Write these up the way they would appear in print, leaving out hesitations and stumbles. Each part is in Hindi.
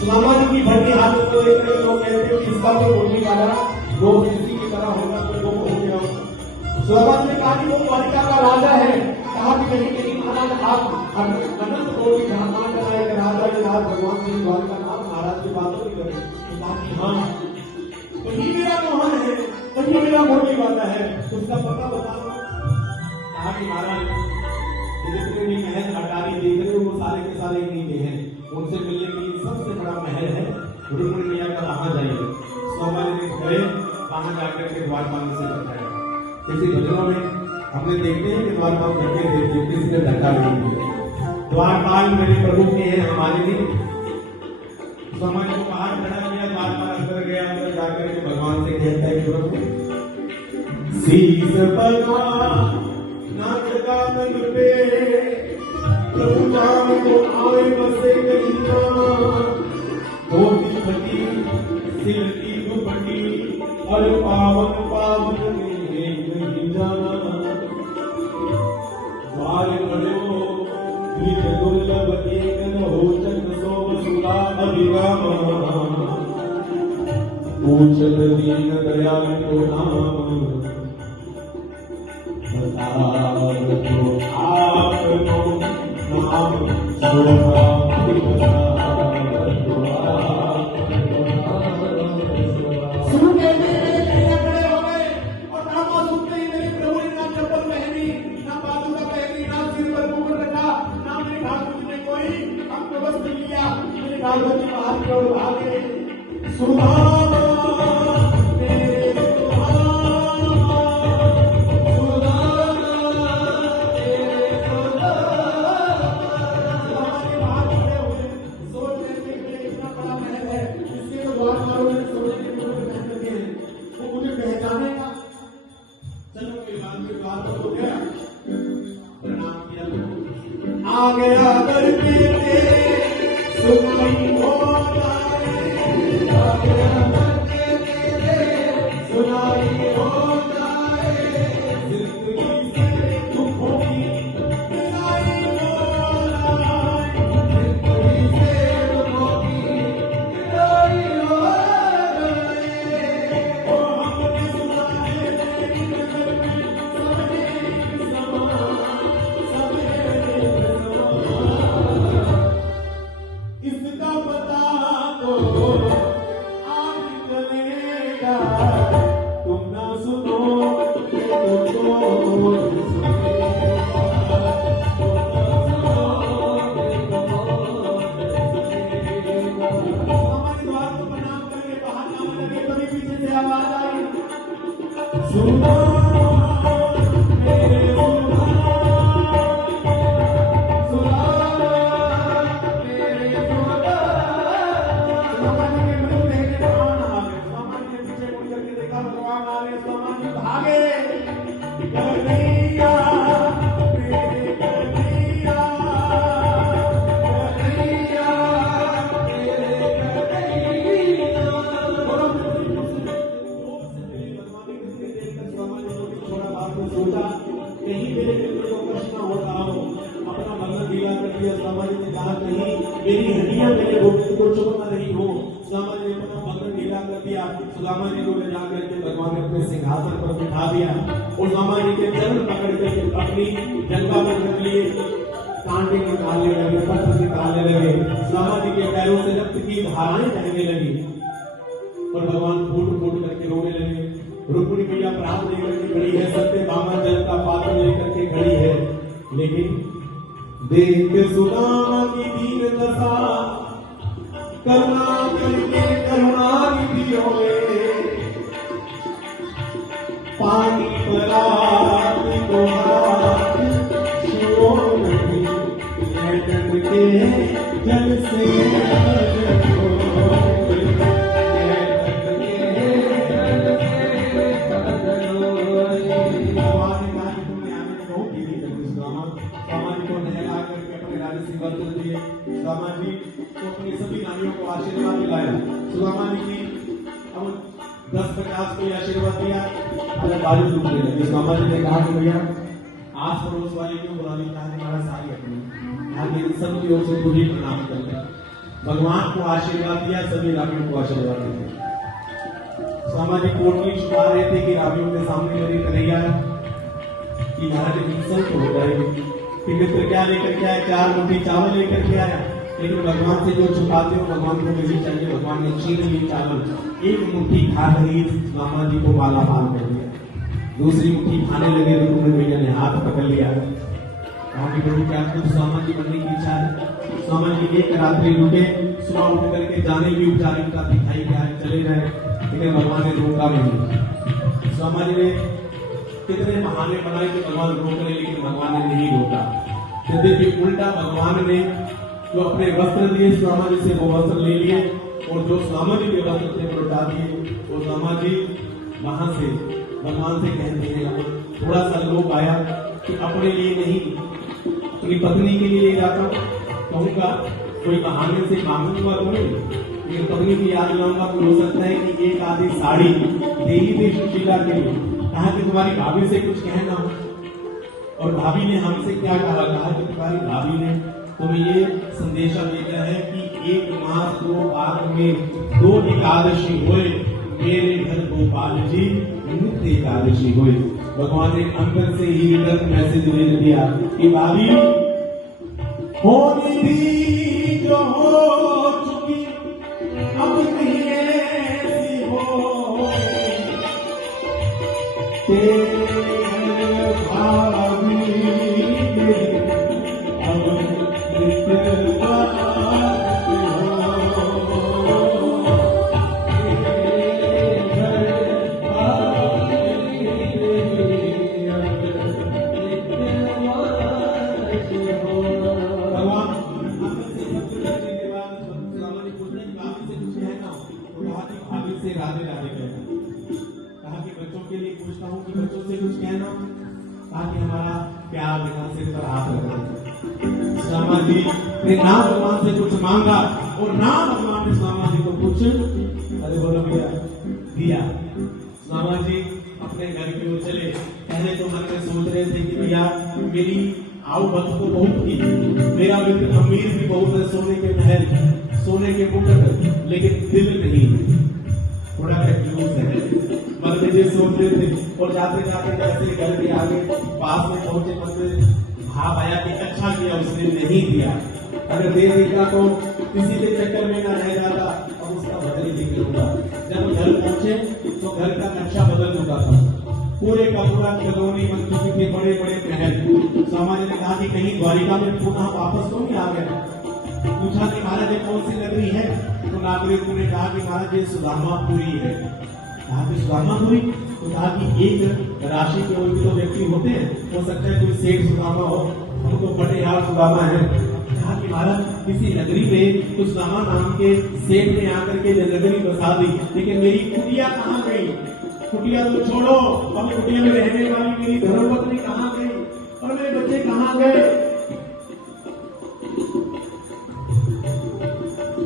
सुदामा जी की भली हालत को देख कर लोग कहते हैं कि इसका तो बोलने वाला रोज किसी की तरह होगा तो वो हो गया होगा। सुदामा जी ने कहा कि वो द्वारिका का राजा है। कहा कि कहीं कहीं महाराज आप अनंत कोटि ब्रह्मांड का एक राजा के राज भगवान जी द्वारिका नाथ महाराज की बात नहीं करें। तो कहा कि हाँ वही मेरा मोहन है, वही मेरा मोटी वाला है, उसका पता बताओ। कहा कि महाराज जितने भी महल अटारी देख रहे हो वो सारे के सारे इन्हीं के हैं। उनसे मिलने के लिए सबसे बड़ा महल है रुक्मिणी मैया का, वहां जाइए। सोमा जी गए, वहां जाकर के द्वारपाल से बताया। किसी भजनों में हमने देखते हैं कि द्वारपाल धक्के देते, किसी ने धक्का नहीं दिया। द्वारपाल मेरे प्रभु के हैं, हमारे नहीं। सोमा जी को बाहर खड़ा किया, द्वारपाल अंदर गया, अंदर जाकर के भगवान से कहता है कि प्रभु शीश भगवान नाच गानन पे प्रभु नाम को आए बसे कहीं धोती फटी सिर की दुपट्टी और पावन पावन में नहीं जाना। द्वार बड़ो निज दुर्लभ एक न हो चंद सो वसुला अभिराम पूछत दीन दयाल को नाम आ गया करके सुनाई हो जाए, आ गया करके सुनाई हो जाए, जिंदगी से दुखों की विदाई हो जाए, जिंदगी से दुखों की विदाई हो जाए। ओ हमने सुना है तेरी नजर में सबने समा इसका पता तो आज चलेगा, तुम ना सुनो प्रणाम करके बाहर जाने लगे, कभी पीछे से आवाज आई सुनो सोचा कहीं मेरे मित्र को कष्ट न हो रहा हो, अपना बंधन ढीला कर दिया। समाज ने कहा कहीं मेरी हड्डियां मेरे गोविंद को चुभ न रही हो। समाज ने अपना बंधन ढीला कर दिया। सुदामा जी को ले जाकर के भगवान ने अपने सिंहासन पर बिठा दिया और सुदामा जी के चरण पकड़ करके अपनी जंगा पर रख लिए, कांटे निकालने लगे, पत्थर निकालने लगे। सुदामा जी के पैरों से रक्त की धाराएं बहने लगी और भगवान फूट फूट करके रोने लगे। रुक्मिणी मैया प्राण लेकर के खड़ी है, सत्यभामा जल का पात्र लेकर के खड़ी है, लेकिन देख के सुदामा की दीन दशा करुणा करके करुणानिधि होए, पानी परात को हाथ छुओ नहीं, लटक के जल से सुदामा जी को अपनी सभी नानियों को आशीर्वाद दिलाया। सुदामा जी की अब 10-50 को आशीर्वाद दिया, अगर बारिश रुकने लगी। सुदामा जी ने कहा कि भैया आस पड़ोस वाले क्यों बुरा नहीं कहा, हमारा सारी अपनी यहाँ मेरी सबकी ओर से तुझे प्रणाम करते। भगवान को आशीर्वाद दिया, सभी रामियों को आशीर्वाद दिया। सामाजिक कोटली छुपा रहे थे कि रामियों के सामने मेरी कन्हैया कि महाराज इंसल्ट हो जाएगी कि मित्र क्या लेकर के आया, 4 मुट्ठी चावल लेकर के आया, लेकिन भगवान से जो छुपाते हो भगवान को नहीं चाहिए। भगवान ने छीन ली चावल, 1 मुट्ठी खाकर ही मामा जी को माला माल कर दिया। दूसरी मुट्ठी खाने लगे तो कुंवर भैया ने हाथ पकड़ लिया, कहा कि प्रभु क्या कुछ स्वामा जी बनने की इच्छा है? स्वामा जी एक रात्रि रुके, सुबह उठ करके जाने की औपचारिकता दिखाई क्या है, चले गए, लेकिन भगवान ने रोका नहीं। स्वामा जी ने कितने बहाने बनाए कि भगवान रोक रहे, लेकिन भगवान ने नहीं रोका। यद्यपि उल्टा भगवान ने जो अपने वस्त्र दिए स्वामा जी से, वो वस्त्र ले लिए और जो स्वामा जी के वस्त्र थे लौटा दिए। वो स्वामा जी वहां से भगवान से कहते हैं, थोड़ा सा लोभ आया कि अपने लिए नहीं अपनी पत्नी के लिए ले जाता हूं, कहूंगा कोई बहाने से मांगूंगा तो नहीं, लेकिन पत्नी की याद लाऊंगा तो हो सकता है कि एक आधी साड़ी दे ही दे सुशीला के लिए। कहा कि तुम्हारी भाभी से कुछ कहना हो, और भाभी ने हमसे क्या कहा? कहा कि तुम्हारी भाभी ने तुम्हें ये संदेशा भेजा है कि 1 मास 2 बार में 2 एकादशी हुए, मेरे घर गोपाल जी नित्य एकादशी हुए। भगवान ने अंदर से ही रिटर्न मैसेज दे दिया कि भाभी होने दी जो हो चुकी, अब नहीं ऐसी हो तेरे भाभी अब राधे राधे कहना। कहा कि बच्चों के लिए पूछता हूँ कि बच्चों से कुछ कहना, कहा कि हमारा प्यार दिखा, सिर पर हाथ रखना। श्यामा जी ने ना भगवान से कुछ मांगा और ना भगवान ने श्यामा जी को कुछ अरे बोलो भैया दिया। श्यामा जी अपने घर की ओर चले। पहले तो मन में सोच रहे थे कि भैया मेरी आऊ भक्त तो बहुत की, मेरा मित्र अमीर भी बहुत है, सोने के महल सोने के मुकुट, लेकिन दिल नहीं, थोड़ा कंफ्यूज है। मन में ये सोच रहे थे और जाते जाते जैसे घर के आगे पास में पहुंचे, मन में भाव आया कि अच्छा किया उसने नहीं दिया, अगर दे देता तो किसी के चक्कर में ना रह जाता और उसका बदल ही नहीं होता। जब घर पहुंचे तो घर का नक्शा बदल चुका था, पूरे का पूरा कॉलोनी बन चुकी थी, बड़े बड़े महल। समाज ने कहा कि कहीं द्वारिका में पुनः वापस तो नहीं आ गया। पूछा कि महाराज ये कौन सी नगरी है? तो नागरिकों ने कहा कि महाराज ये सुदामापुरी है। कहा कि सुदामापुरी? तो कहा कि एक राशि के कोई तो व्यक्ति होते हैं, हो सकता है कोई सेठ सुदामा हो, हम तो बड़े यार सुदामा है। कहा कि महाराज किसी नगरी में कुछ सुदामा नाम के सेठ ने आकर के नगरी बसा दी, लेकिन मेरी कुटिया कहाँ गई? कुटिया तो छोड़ो, अब कुटिया में रहने वाली मेरी धर्मपत्नी कहाँ गई और मेरे बच्चे कहाँ गए?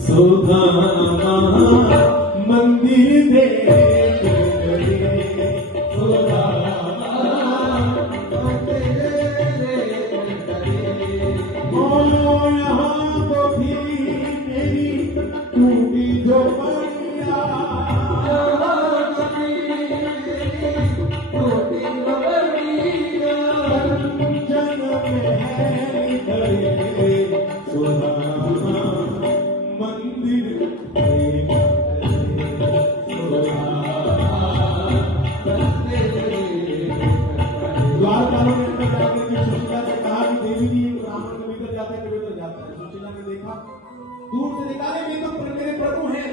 सुदामा मंदिर देख गए, सुदामा बोलो यहाँ तो थी मेरी टूटी जो बढ़िया, जन्म है सुदामा मंदिर द्वारपालों ने अंदर जाकर के सुशीला से कहा कि देवी जी ब्राह्मण को भीतर जाता है, कभी तो जाता है। सुशीला ने देखा, दूर से देखा ये तो मेरे प्रभु हैं,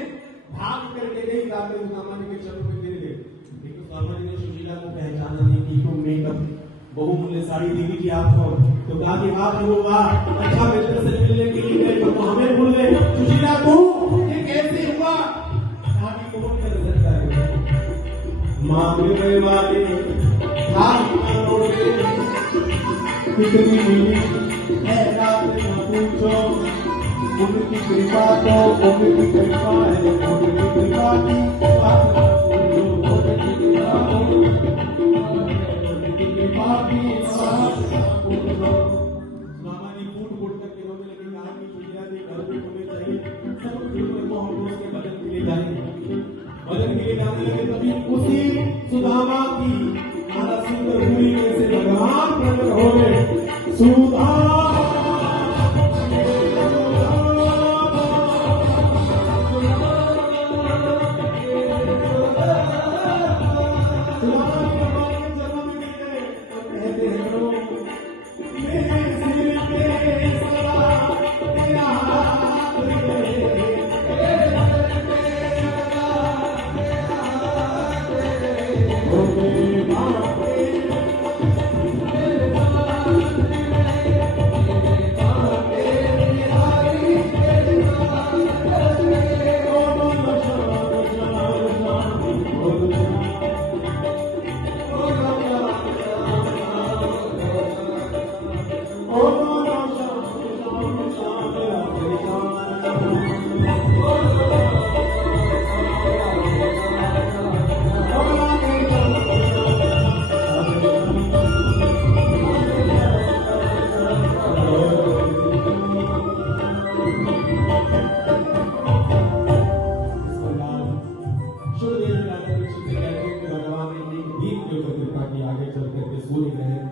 भाग करके गई, जाकर सुदामा जी के चरणों में गिर गए। लेकिन सुदामा जी ने सुशीला को पहचाना नहीं कि तो मेकअप बहुमूल्य साड़ी देवी जी आपको, तो कहा कि वाह प्रभु वाह, अच्छा मित्र से मिलने के लिए गए तो हमें भूल गए। सुशीला को ये कैसे हुआ? कहा कि कौन कर सकता है? मांगने वाले कितनी मिली है रात न पूछो, उनकी कृपा तो उनकी कृपा है, उनकी कृपा की बात न पूछो, उनकी कृपा की बात न पूछो। मामा जी फूट फूट करके रोने लगे, कहा कि सुशीला जी घर पे होने चाहिए, भजन के लिए जाने लगे, तभी उसी सुदामा की माला सुंदरपुरी में से भगवान प्रकट हो गए। सुदामा सूर्य ग्रहण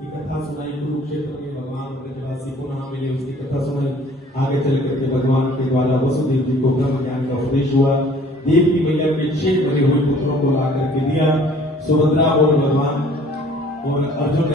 की कथा सुनाई, कुरुक्षेत्र में भगवान ब्रजवासी पुनः मिले उसकी कथा सुनाई। आगे चल करके भगवान के द्वारा वसुदेव जी को ब्रह्म ज्ञान का उपदेश हुआ। देव की मैया के 6 बने हुए पुत्रों को ला करके दिया। सुभद्रा और भगवान और अर्जुन